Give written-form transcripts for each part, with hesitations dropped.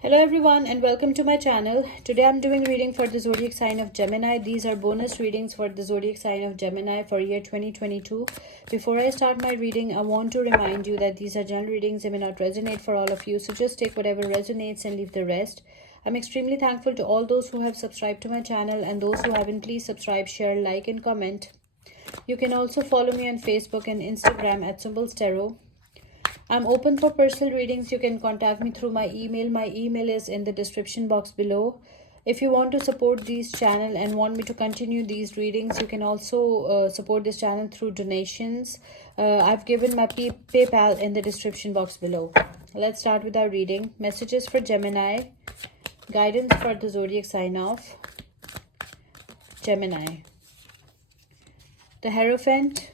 Hello everyone and welcome to my channel. Today I'm doing reading for the zodiac sign of Gemini. These are bonus readings for the zodiac sign of Gemini for year 2022. Before I start my reading, I want to remind you that these are general readings. They may not resonate for all of you, so just take whatever resonates and leave the rest. I'm extremely thankful to all those who have subscribed to my channel, and those who haven't, please subscribe, share, like and comment. You can also follow me on Facebook and Instagram at Symbols Tarot. I'm open for personal readings. You can contact me through my email. My email is in the description box below. If you want to support this channel and want me to continue these readings, you can also support this channel through donations. I've given my PayPal in the description box below. Let's start with our reading. Messages for Gemini. Guidance for the zodiac sign of Gemini. The Hierophant.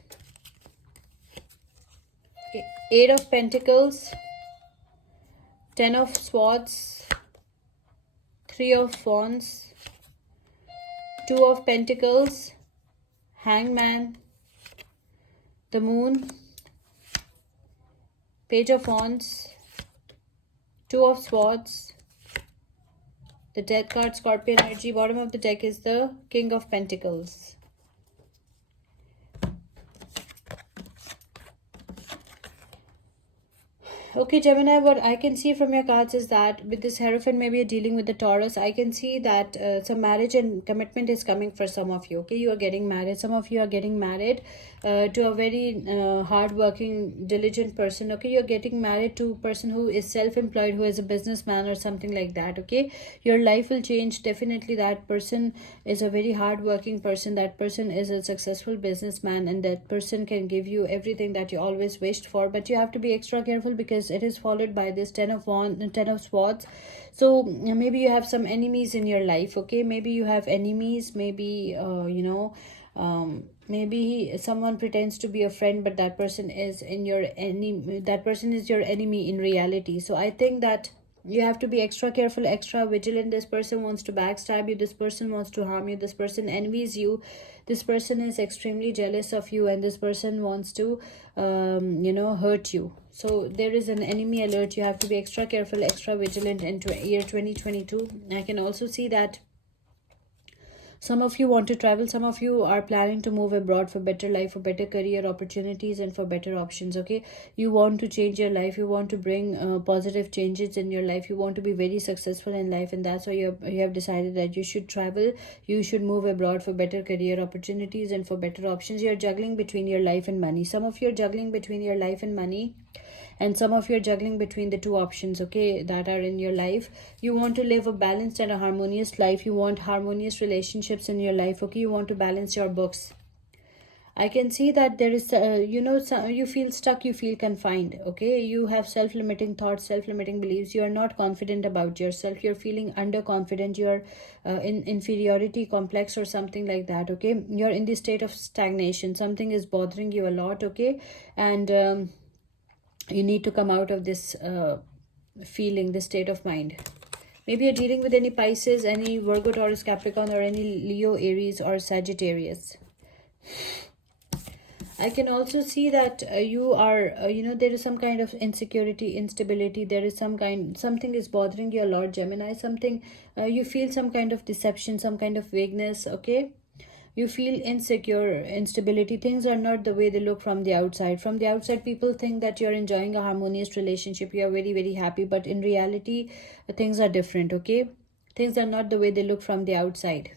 Eight of Pentacles, 10 of Swords, 3 of Wands, 2 of Pentacles, Hangman, the Moon, Page of Wands, 2 of Swords, the Death card, Scorpio energy. Bottom of the deck is the King of Pentacles. Okay, Gemini, what I can see from your cards is that with this Hierophant, maybe you're dealing with the Taurus. I can see that some marriage and commitment is coming for some of you. Okay, you are getting married. Some of you are getting married to a very hardworking, diligent person. Okay, you're getting married to a person who is self-employed, who is a businessman or something like that. Okay, your life will change. Definitely, that person is a very hardworking person. That person is a successful businessman, and that person can give you everything that you always wished for. But you have to be extra careful because it is followed by this 10 of Swords. So maybe you have some enemies in your life. Okay, maybe you have enemies. Maybe maybe someone pretends to be a friend, but that person is your enemy in reality. So I think that you have to be extra careful, extra vigilant. This person wants to backstab you. This person wants to harm you. This person envies you. This person is extremely jealous of you, and this person wants to hurt you. So there is an enemy alert. You have to be extra careful, extra vigilant into year 2022. I can also see that some of you want to travel. Some of you are planning to move abroad for better life, for better career opportunities and for better options. Okay, you want to change your life. You want to bring positive changes in your life. You want to be very successful in life, and that's why you have decided that you should travel. You should move abroad for better career opportunities and for better options. You're juggling between your life and money. Some of you are juggling between your life and money, and some of you are juggling between the two options, okay, that are in your life. You want to live a balanced and a harmonious life. You want harmonious relationships in your life. Okay, you want to balance your books. I can see that there is you feel stuck, you feel confined. Okay, you have self-limiting thoughts, self-limiting beliefs. You are not confident about yourself. You're feeling underconfident. You're in inferiority complex or something like that. Okay, you're in the state of stagnation. Something is bothering you a lot. Okay, and you need to come out of this feeling, this state of mind. Maybe you're dealing with any Pisces, any Virgo, Taurus, Capricorn, or any Leo, Aries, or Sagittarius. I can also see that you are, there is some kind of insecurity, instability. There is something is bothering you a lot, Gemini. Something, you feel some kind of deception, some kind of vagueness, okay? You feel insecure, instability. Things are not the way they look from the outside. From the outside, people think that you're enjoying a harmonious relationship. You are very, very happy. But in reality, things are different, okay? Things are not the way they look from the outside.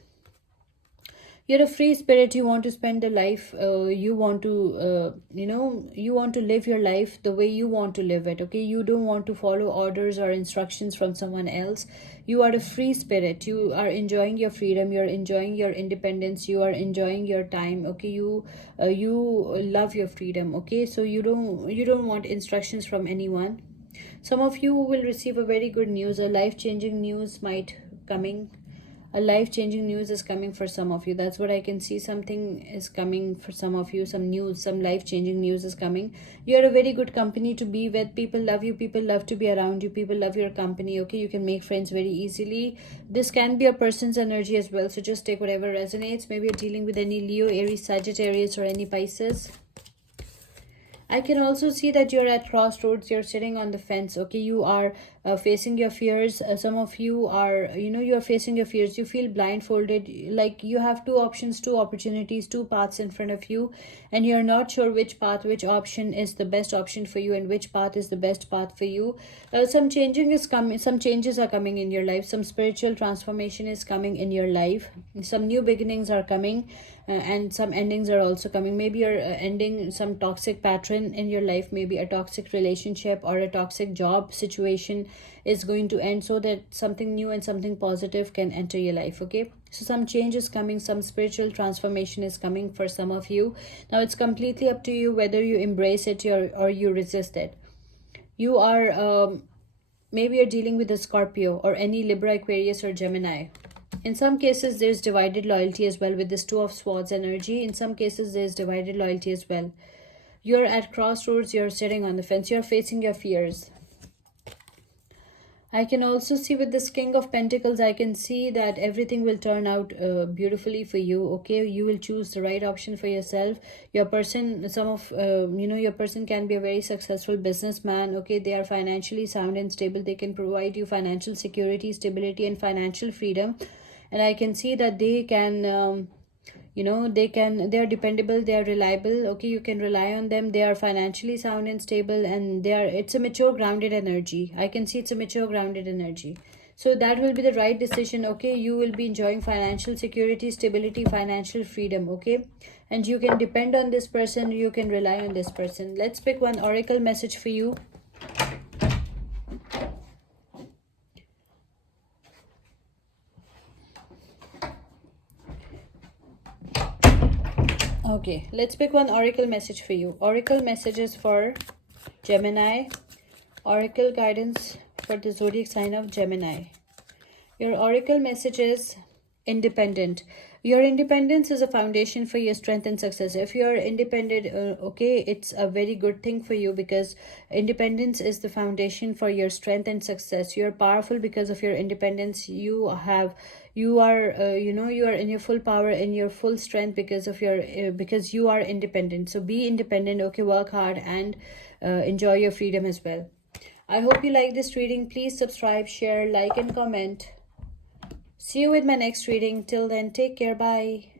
You're a free spirit. You want to spend a life. You want to, you want to live your life the way you want to live it, okay? You don't want to follow orders or instructions from someone else. You are a free spirit. You are enjoying your freedom. You're enjoying your independence. You are enjoying your time, okay? You love your freedom, okay? So you don't want instructions from anyone. Some of you will receive a very good news. A life-changing news might coming. A life-changing news is coming for some of you. That's what I can see. Something is coming for some of you. Some news, some life-changing news is coming. You're a very good company to be with. People love you. People love to be around you. People love your company, okay? You can make friends very easily. This can be a person's energy as well, so just take whatever resonates. Maybe you're dealing with any Leo, Aries, Sagittarius, or any Pisces. I can also see that you're at crossroads. You're sitting on the fence, okay? You are facing your fears. Some of you are, you are facing your fears. You feel blindfolded, like you have two options, two opportunities, two paths in front of you, and you're not sure which path, which option is the best option for you, and which path is the best path for you. Some changing is coming, some changes are coming in your life, some spiritual transformation is coming in your life, some new beginnings are coming, and some endings are also coming. Maybe you're ending some toxic pattern in your life, maybe a toxic relationship or a toxic job situation is going to end, so that something new and something positive can enter your life. Okay, so some change is coming, some spiritual transformation is coming for some of you. Now it's completely up to you whether you embrace it or you resist it. You are maybe you're dealing with a Scorpio or any Libra, Aquarius, or Gemini. In some cases, there's divided loyalty as well with this Two of Swords energy. In some cases, there's divided loyalty as well. You're at crossroads, you're sitting on the fence, you're facing your fears. I can also see with this King of Pentacles, I can see that everything will turn out beautifully for you. Okay, you will choose the right option for yourself. Your person, your person can be a very successful businessman. Okay, they are financially sound and stable. They can provide you financial security, stability, and financial freedom. And I can see that they can they are dependable, they are reliable. Okay, you can rely on them. They are financially sound and stable, and it's a mature, grounded energy. I can see it's a mature, grounded energy. So that will be the right decision. Okay, you will be enjoying financial security, stability, financial freedom. Okay, and you can depend on this person, you can rely on this person. Let's pick one oracle message for you. Okay, let's pick one oracle message for you. Oracle messages for Gemini. Oracle guidance for the zodiac sign of Gemini. Your oracle message is independent. Your independence is a foundation for your strength and success. If you're independent, okay, it's a very good thing for you, because independence is the foundation for your strength and success. You're powerful because of your independence. You are you are in your full power, in your full strength, because of your because you are independent. So be independent. Okay, work hard and enjoy your freedom as well. I hope you like this reading. Please subscribe, share, like, and comment. See you with my next reading. Till then, take care. Bye.